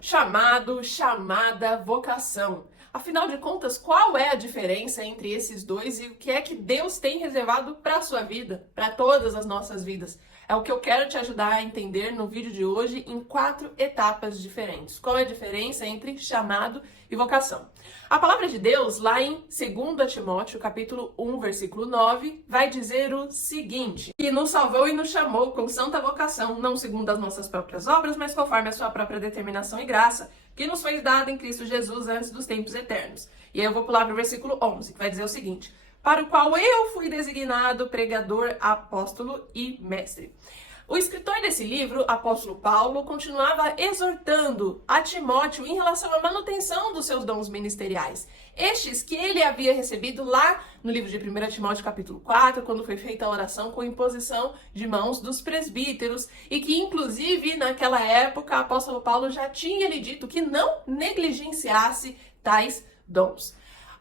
Chamado, chamada, vocação. Afinal de contas, qual é a diferença entre esses dois e o que é que Deus tem reservado para a sua vida, para todas as nossas vidas? É o que eu quero te ajudar a entender no vídeo de hoje em 4 etapas diferentes. Qual é a diferença entre chamado e vocação? A palavra de Deus, lá em 2 Timóteo, capítulo 1, versículo 9, vai dizer o seguinte: que nos salvou e nos chamou com santa vocação, não segundo as nossas próprias obras, mas conforme a sua própria determinação e graça, que nos foi dada em Cristo Jesus antes dos tempos eternos. E aí eu vou pular para o versículo 11, que vai dizer o seguinte: para o qual eu fui designado pregador, apóstolo e mestre. O escritor desse livro, apóstolo Paulo, continuava exortando a Timóteo em relação à manutenção dos seus dons ministeriais. Estes que ele havia recebido lá no livro de 1 Timóteo capítulo 4, quando foi feita a oração com imposição de mãos dos presbíteros, e que inclusive naquela época o apóstolo Paulo já tinha lhe dito que não negligenciasse tais dons.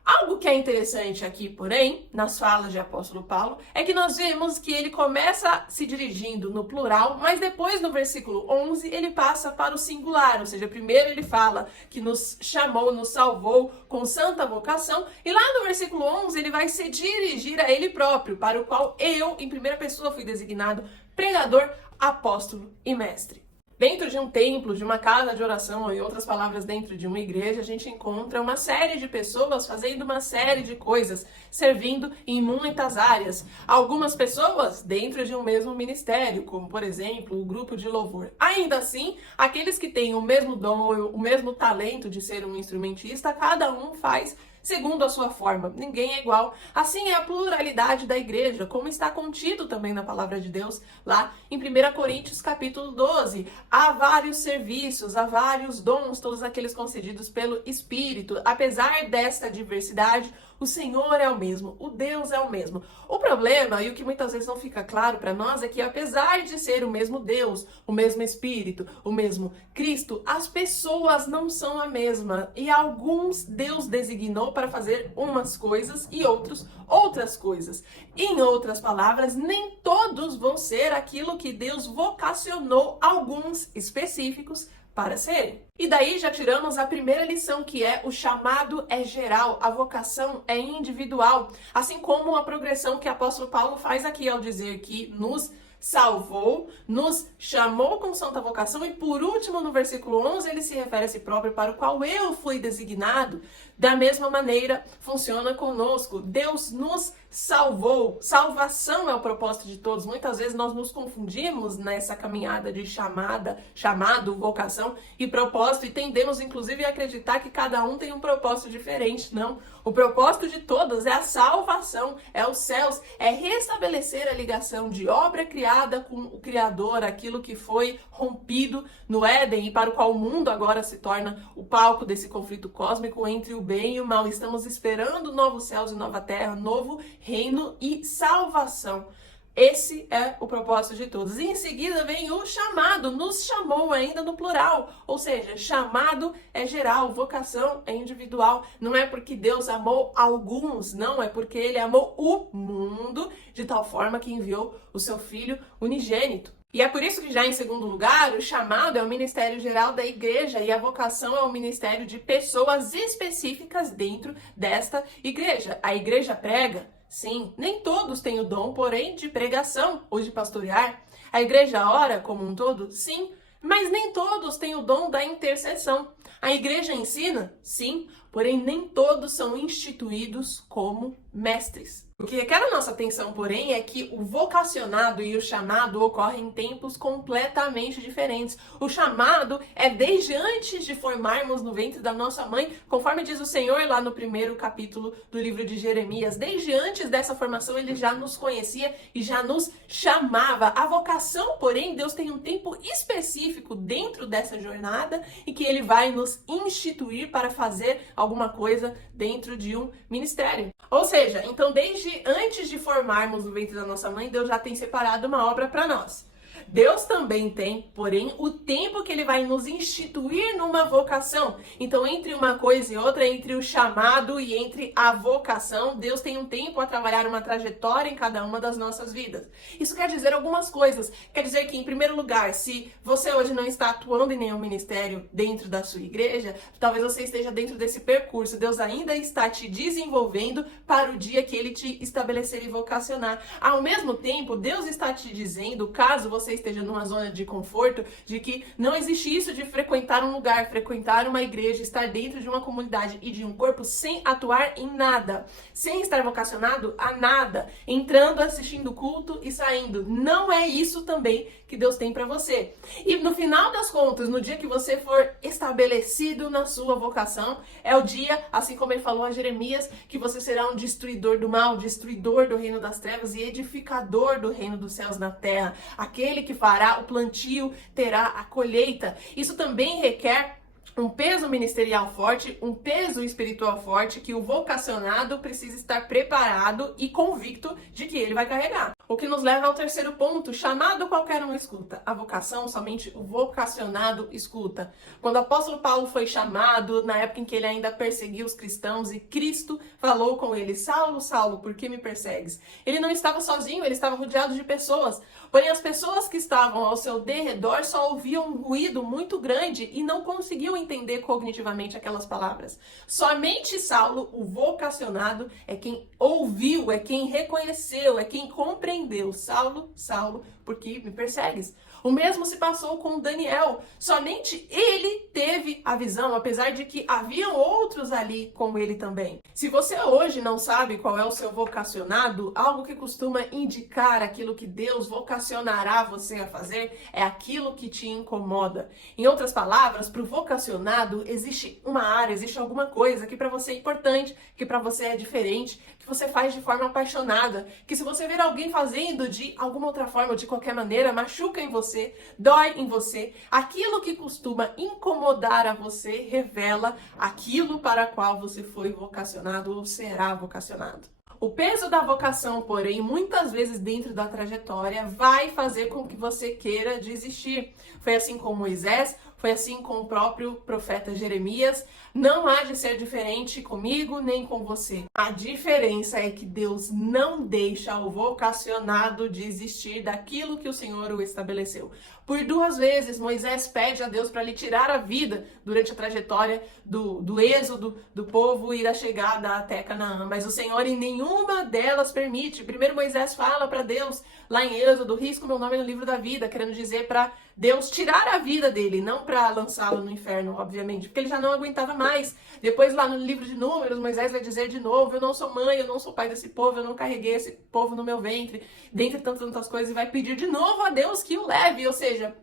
Algo que é interessante aqui, porém, nas falas de apóstolo Paulo, é que nós vemos que ele começa se dirigindo no plural, mas depois no versículo 11 ele passa para o singular, ou seja, primeiro ele fala que nos chamou, nos salvou com santa vocação, e lá no versículo 11 ele vai se dirigir a ele próprio, para o qual eu, em primeira pessoa, fui designado pregador, apóstolo e mestre. Dentro de um templo, de uma casa de oração, em outras palavras, dentro de uma igreja, a gente encontra uma série de pessoas fazendo uma série de coisas, servindo em muitas áreas. Algumas pessoas dentro de um mesmo ministério, como, por exemplo, o grupo de louvor. Ainda assim, aqueles que têm o mesmo dom, o mesmo talento de ser um instrumentista, cada um faz segundo a sua forma. Ninguém é igual. Assim é a pluralidade da igreja, como está contido também na palavra de Deus, lá em 1 Coríntios capítulo 12. Há vários serviços, há vários dons, todos aqueles concedidos pelo Espírito. Apesar desta diversidade, o Senhor é o mesmo, o Deus é o mesmo. O problema, e o que muitas vezes não fica claro para nós, é que apesar de ser o mesmo Deus, o mesmo Espírito, o mesmo Cristo, as pessoas não são a mesma. E alguns Deus designou para fazer umas coisas e outros outras coisas. Em outras palavras, nem todos vão ser aquilo que Deus vocacionou alguns específicos para serem. E daí já tiramos a primeira lição, que é: o chamado é geral, a vocação é individual. Assim como a progressão que o apóstolo Paulo faz aqui ao dizer que nos salvou, nos chamou com santa vocação, e por último no versículo 11 ele se refere a si próprio, para o qual eu fui designado. Da mesma maneira funciona conosco. Deus nos salvou. Salvação é o propósito de todos. Muitas vezes nós nos confundimos nessa caminhada de chamado, vocação e propósito, e tendemos inclusive a acreditar que cada um tem um propósito diferente. Não. O propósito de todos é a salvação, é os céus, é restabelecer a ligação de obra criada com o Criador, aquilo que foi rompido no Éden e para o qual o mundo agora se torna o palco desse conflito cósmico entre o bem e o mal. Estamos esperando novos céus e nova terra, novo reino e salvação. Esse é o propósito de todos. E em seguida vem o chamado, nos chamou, ainda no plural. Ou seja, chamado é geral, vocação é individual. Não é porque Deus amou alguns, não, é porque ele amou o mundo de tal forma que enviou o seu Filho unigênito. E é por isso que já em segundo lugar, o chamado é o ministério geral da igreja e a vocação é o ministério de pessoas específicas dentro desta igreja. A igreja prega? Sim, nem todos têm o dom, porém, de pregação ou de pastorear. A igreja ora como um todo? Sim, mas nem todos têm o dom da intercessão. A igreja ensina? Sim, porém nem todos são instituídos como mestres. O que requer a nossa atenção, porém, é que o vocacionado e o chamado ocorrem em tempos completamente diferentes. O chamado é desde antes de formarmos no ventre da nossa mãe, conforme diz o Senhor lá no 1º capítulo do livro de Jeremias. Desde antes dessa formação, ele já nos conhecia e já nos chamava. A vocação, porém, Deus tem um tempo específico dentro dessa jornada e que ele vai nos instituir para fazer alguma coisa dentro de um ministério. Ou seja, então desde antes de formarmos o ventre da nossa mãe, Deus já tem separado uma obra para nós. Deus também tem, porém, o tempo que ele vai nos instituir numa vocação. Então, entre uma coisa e outra, entre o chamado e entre a vocação, Deus tem um tempo a trabalhar uma trajetória em cada uma das nossas vidas. Isso quer dizer algumas coisas. Quer dizer que, em primeiro lugar, se você hoje não está atuando em nenhum ministério dentro da sua igreja, talvez você esteja dentro desse percurso. Deus ainda está te desenvolvendo para o dia que ele te estabelecer e vocacionar. Ao mesmo tempo, Deus está te dizendo, caso você esteja numa zona de conforto, de que não existe isso de frequentar um lugar, frequentar uma igreja, estar dentro de uma comunidade e de um corpo sem atuar em nada, sem estar vocacionado a nada, entrando, assistindo culto e saindo. Não é isso também que Deus tem para você. E no final das contas, no dia que você for estabelecido na sua vocação, é o dia, assim como ele falou a Jeremias, que você será um destruidor do mal, destruidor do reino das trevas e edificador do reino dos céus na terra. Aquele que fará o plantio terá a colheita. Isso também requer um peso ministerial forte, um peso espiritual forte que o vocacionado precisa estar preparado e convicto de que ele vai carregar. O que nos leva ao terceiro ponto: chamado qualquer um escuta. A vocação, somente o vocacionado escuta. Quando o apóstolo Paulo foi chamado, na época em que ele ainda perseguia os cristãos, e Cristo falou com ele: Saulo, Saulo, por que me persegues? Ele não estava sozinho, ele estava rodeado de pessoas. Porém, as pessoas que estavam ao seu derredor só ouviam um ruído muito grande e não conseguiam entender cognitivamente aquelas palavras. Somente Saulo, o vocacionado, é quem ouviu, é quem reconheceu, é quem compreendeu. Saulo, Saulo, por que me persegues? O mesmo se passou com Daniel. Somente ele teve a visão, apesar de que haviam outros ali com ele também. Se você hoje não sabe qual é o seu vocacionado, algo que costuma indicar aquilo que Deus vocacionará você a fazer é aquilo que te incomoda. Em outras palavras, para o vocacionado existe uma área, existe alguma coisa que para você é importante, que para você é diferente, que você faz de forma apaixonada, que se você ver alguém fazendo de alguma outra forma, de qualquer maneira, machuca em você, dói em você. Aquilo que costuma incomodar a você revela aquilo para qual você foi vocacionado ou será vocacionado. O peso da vocação, porém, muitas vezes dentro da trajetória, vai fazer com que você queira desistir. Foi assim com Moisés, foi assim com o próprio profeta Jeremias. Não há de ser diferente comigo nem com você. A diferença é que Deus não deixa o vocacionado desistir daquilo que o Senhor o estabeleceu. Por 2 vezes, Moisés pede a Deus para lhe tirar a vida durante a trajetória do êxodo do povo e da chegada até Canaã. Mas o Senhor em nenhuma delas permite. Primeiro Moisés fala para Deus, lá em Êxodo: risco meu nome no livro da vida, querendo dizer para Deus tirar a vida dele, não para lançá-lo no inferno, obviamente, porque ele já não aguentava mais. Depois, lá no livro de Números, Moisés vai dizer de novo: eu não sou mãe, eu não sou pai desse povo, eu não carreguei esse povo no meu ventre, dentre tantas coisas, e vai pedir de novo a Deus que o leve. Ou seja,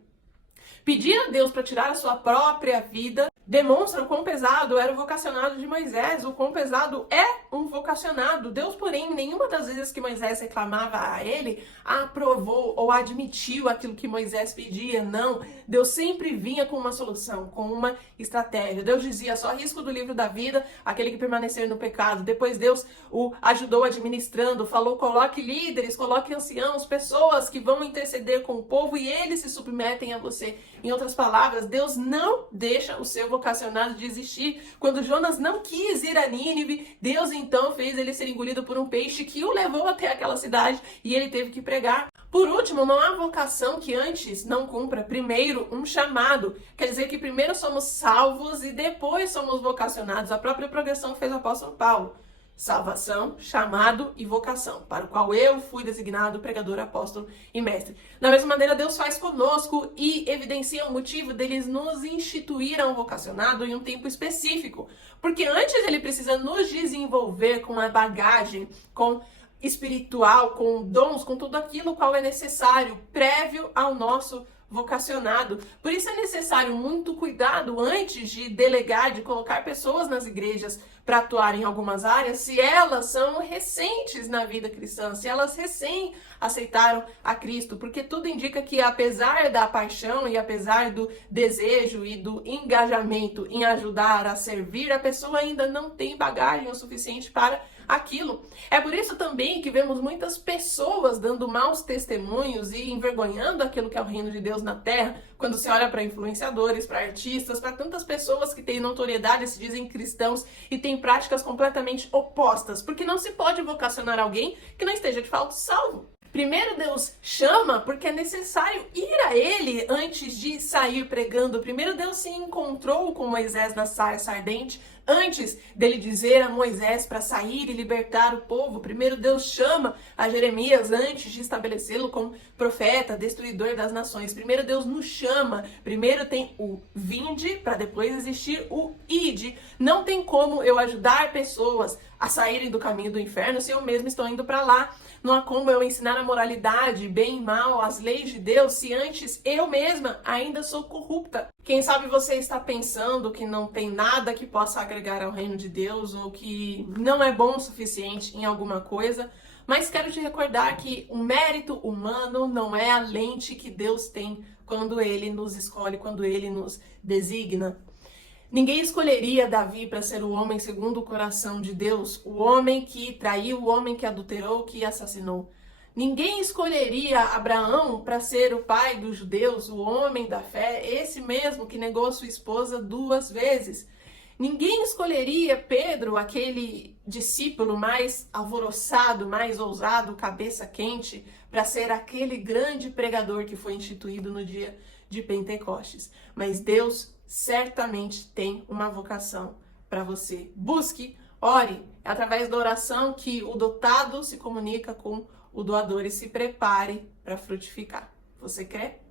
pedir a Deus para tirar a sua própria vida demonstra o quão pesado era o vocacionado de Moisés, o quão pesado é um vocacionado. Deus, porém, nenhuma das vezes que Moisés reclamava a ele, aprovou ou admitiu aquilo que Moisés pedia. Não, Deus sempre vinha com uma solução, com uma estratégia. Deus dizia: só risco do livro da vida aquele que permanecer no pecado. Depois Deus o ajudou administrando, falou: coloque líderes, coloque anciãos, pessoas que vão interceder com o povo e eles se submetem a você. Em outras palavras, Deus não deixa o seu vocacionado desistir. Quando Jonas não quis ir a Nínive, Deus então fez ele ser engolido por um peixe que o levou até aquela cidade e ele teve que pregar. Por último, não há vocação que antes não cumpra primeiro um chamado. Quer dizer que primeiro somos salvos e depois somos vocacionados. A própria progressão que fez o apóstolo Paulo: salvação, chamado e vocação, para o qual eu fui designado pregador, apóstolo e mestre. Da mesma maneira, Deus faz conosco e evidencia o motivo deles nos instituir a um vocacionado em um tempo específico. Porque antes ele precisa nos desenvolver com a bagagem, com espiritual, com dons, com tudo aquilo qual é necessário, prévio ao nosso vocacionado. Por isso é necessário muito cuidado antes de delegar, de colocar pessoas nas igrejas para atuar em algumas áreas, se elas são recentes na vida cristã, se elas recém aceitaram a Cristo, porque tudo indica que apesar da paixão e apesar do desejo e do engajamento em ajudar a servir, a pessoa ainda não tem bagagem o suficiente para aquilo. É por isso também que vemos muitas pessoas dando maus testemunhos e envergonhando aquilo que é o reino de Deus na terra, quando se olha para influenciadores, para artistas, para tantas pessoas que têm notoriedade, se dizem cristãos e têm práticas completamente opostas, porque não se pode vocacionar alguém que não esteja de fato salvo. Primeiro Deus chama porque é necessário ir a Ele antes de sair pregando. Primeiro Deus se encontrou com Moisés na sarça ardente antes dele dizer a Moisés para sair e libertar o povo. Primeiro Deus chama a Jeremias antes de estabelecê-lo como profeta, destruidor das nações. Primeiro Deus nos chama. Primeiro tem o vinde para depois existir o ide. Não tem como eu ajudar pessoas a saírem do caminho do inferno se eu mesmo estou indo para lá. Não há como eu ensinar a moralidade, bem e mal, as leis de Deus, se antes eu mesma ainda sou corrupta. Quem sabe você está pensando que não tem nada que possa agregar ao reino de Deus ou que não é bom o suficiente em alguma coisa, mas quero te recordar que o mérito humano não é a lente que Deus tem quando Ele nos escolhe, quando Ele nos designa. Ninguém escolheria Davi para ser o homem segundo o coração de Deus, o homem que traiu, o homem que adulterou, que assassinou. Ninguém escolheria Abraão para ser o pai dos judeus, o homem da fé, esse mesmo que negou sua esposa 2 vezes. Ninguém escolheria Pedro, aquele discípulo mais alvoroçado, mais ousado, cabeça quente, para ser aquele grande pregador que foi instituído no dia de Pentecostes. Mas Deus certamente tem uma vocação para você. Busque, ore. É através da oração que o dotado se comunica com o doador e se prepare para frutificar. Você quer?